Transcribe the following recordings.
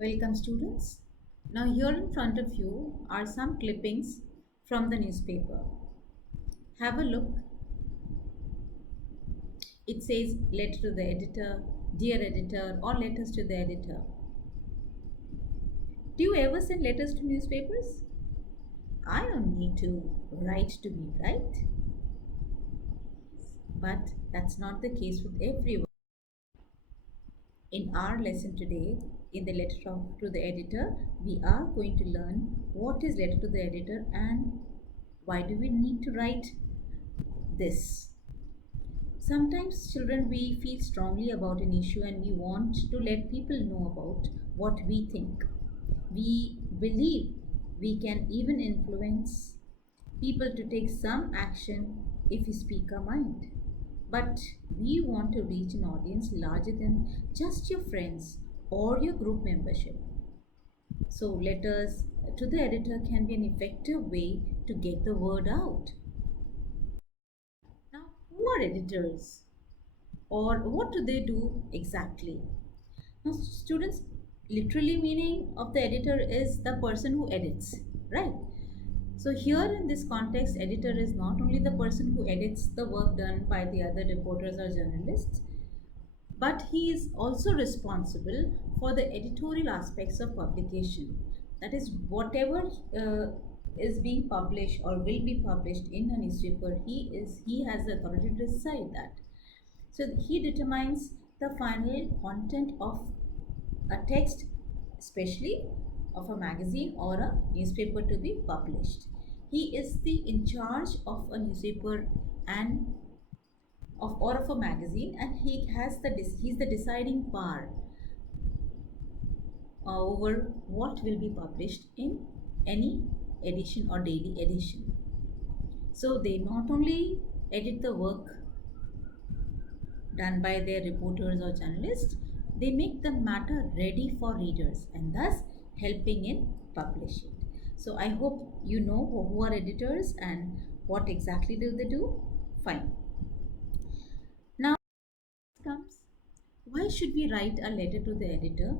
Welcome, students. Now, here in front of you are some clippings from the newspaper. Have a look. It says letter to the editor, dear editor, or letters to the editor. Do you ever send letters to newspapers? I don't need to write to be right, but that's not the case with everyone. In our lesson today, in the to the editor, we are going to learn what is letter to the editor and why do we need to write this. Sometimes, children, we feel strongly about an issue and we want to let people know about what we think. We believe we can even influence people to take some action if we speak our mind. But we want to reach an audience larger than just your friends or your group membership. So, letters to the editor can be an effective way to get the word out. Now, who are editors? Or what do they do exactly? Now, students, literally meaning of the editor is the person who edits, right? So here in this context, editor is not only the person who edits the work done by the other reporters or journalists, but he is also responsible for the editorial aspects of publication. That is, whatever is being published or will be published in a newspaper, he has the authority to decide that. So he determines the final content of a text, especially of a magazine or a newspaper to be published. He is the in charge of a newspaper and of a magazine, and he's the deciding power over what will be published in any edition or daily edition. So they not only edit the work done by their reporters or journalists, they make the matter ready for readers and thus helping in publishing. So I hope you know who are editors and what exactly do they do. Fine. Now comes, why should we write a letter to the editor?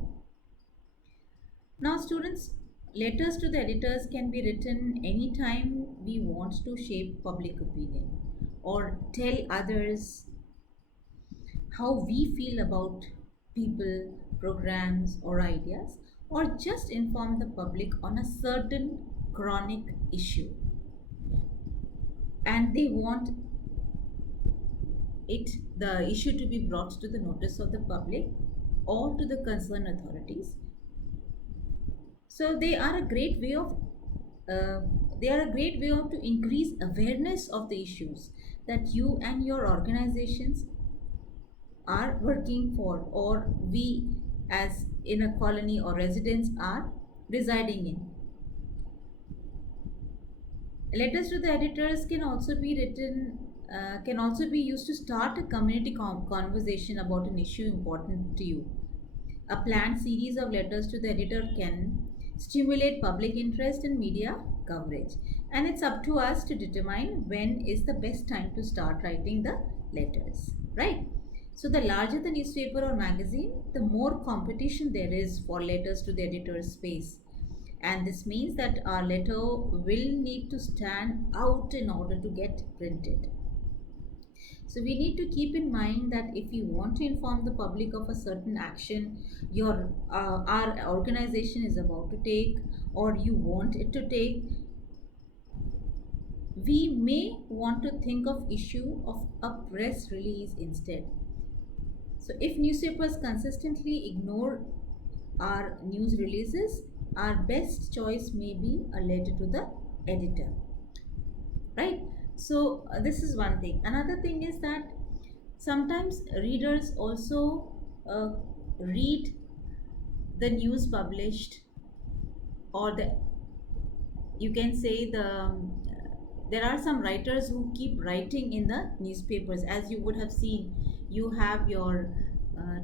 Now students, letters to the editors can be written anytime we want to shape public opinion or tell others how we feel about people, programs, or ideas, or just inform the public on a certain chronic issue. And they want the issue to be brought to the notice of the public or to the concerned authorities. So uh, they are a great way of to increase awareness of the issues that you and your organizations are working for, or we as in a colony or residents are residing in. Letters to the editors can also be used to start a community conversation about an issue important to you. A planned series of letters to the editor can stimulate public interest in media coverage, and it's up to us to determine when is the best time to start writing the letters, right? So, the larger the newspaper or magazine, the more competition there is for letters to the editor's space. And this means that our letter will need to stand out in order to get printed. So we need to keep in mind that if you want to inform the public of a certain action your our organization is about to take or you want it to take, we may want to think of issue of a press release instead. So if newspapers consistently ignore our news releases, our best choice may be a letter to the editor, right? So this is one thing. Another thing is that sometimes readers also uh, read the news published, or you can say there are some writers who keep writing in the newspapers. As you would have seen, you have your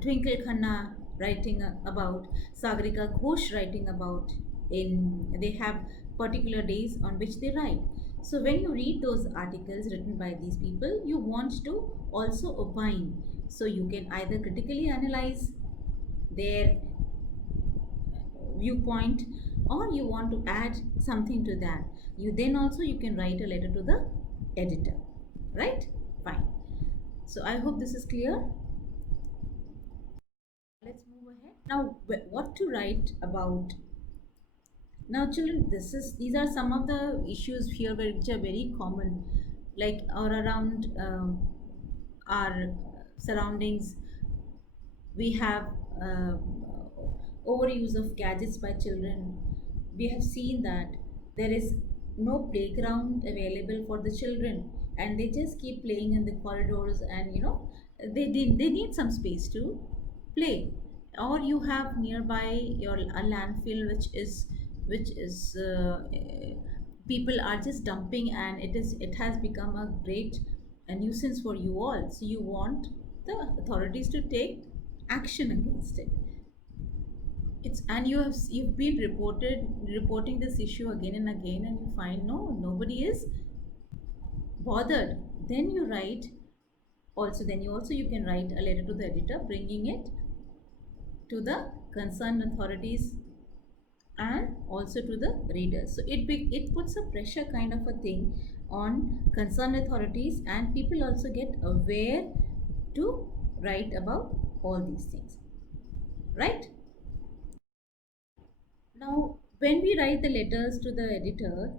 Twinkle Khanna writing about, Sagarika Ghosh writing about, in they have particular days on which they write. So when you read those articles written by these people, you want to also opine. So you can either critically analyze their viewpoint, or you want to add something to that, you then also you can write a letter to the editor, right? Fine. So I hope this is clear. Let's move ahead now. What to write about? Now, children, these are some of the issues here which are very common, like or around our surroundings. We have overuse of gadgets by children. We have seen that there is no playground available for the children, and they just keep playing in the corridors, and they need some space to play. Or you have nearby your a landfill which is people are just dumping, and it has become a great a nuisance for you all, so you want the authorities to take action against it. It's and you've been reporting this issue again and again, and you find no, nobody is bothered. Then you write also then you also you can write a letter to the editor, bringing it to the concerned authorities and also to the readers. So it puts a pressure kind of a thing on concerned authorities, and people also get aware to write about all these things, right? Now, when we write the letters to the editor,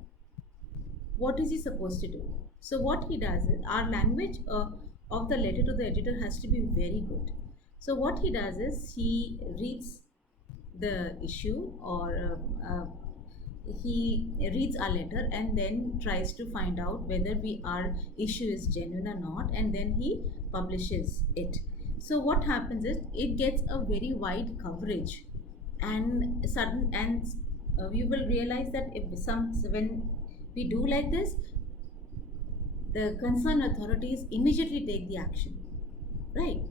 what is he supposed to do? So what he does is, our language of the letter to the editor has to be very good. So what he does is, he reads the issue, or he reads our letter and then tries to find out whether our issue is genuine or not, and then he publishes it. So what happens is, it gets a very wide coverage, and sudden and you will realize that if some when we do like this, the concerned authorities immediately take the action, right?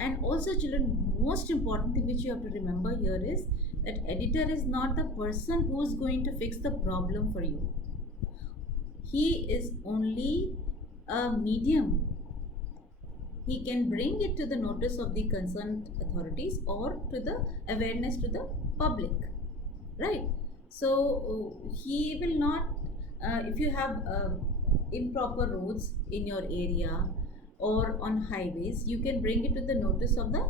And also, children, most important thing which you have to remember here is that editor is not the person who is going to fix the problem for you. He is only a medium. He can bring it to the notice of the concerned authorities, or to the awareness to the public, right? So he will not if you have improper roads in your area or on highways, you can bring it to the notice of the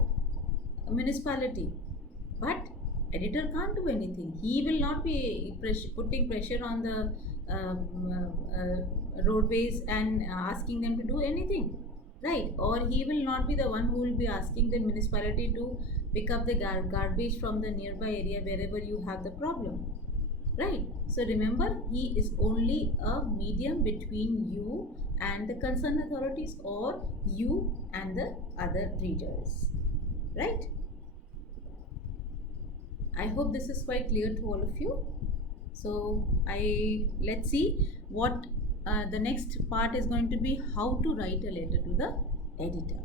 municipality, but editor can't do anything. He will not be putting pressure on the roadways and asking them to do anything, right? Or he will not be the one who will be asking the municipality to pick up the garbage from the nearby area wherever you have the problem, right? So remember, he is only a medium between you and the concerned authorities, or you and the other readers, right? I hope this is quite clear to all of you. So let's see what the next part is going to be, how to write a letter to the editor.